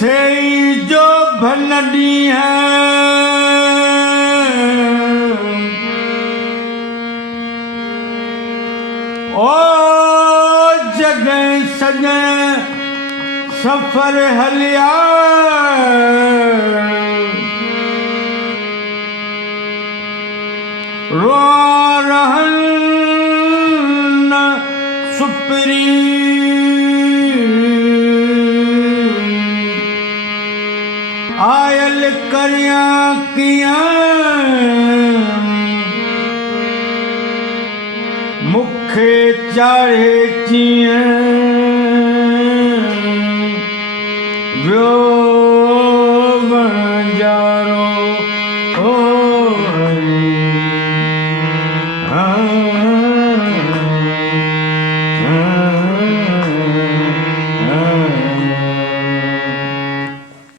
से जो भलड़ी है ओ जगह सजन सफर हलिया रो रहन सुपरी आयल करिया किया मुखे चाहे चिया व्यो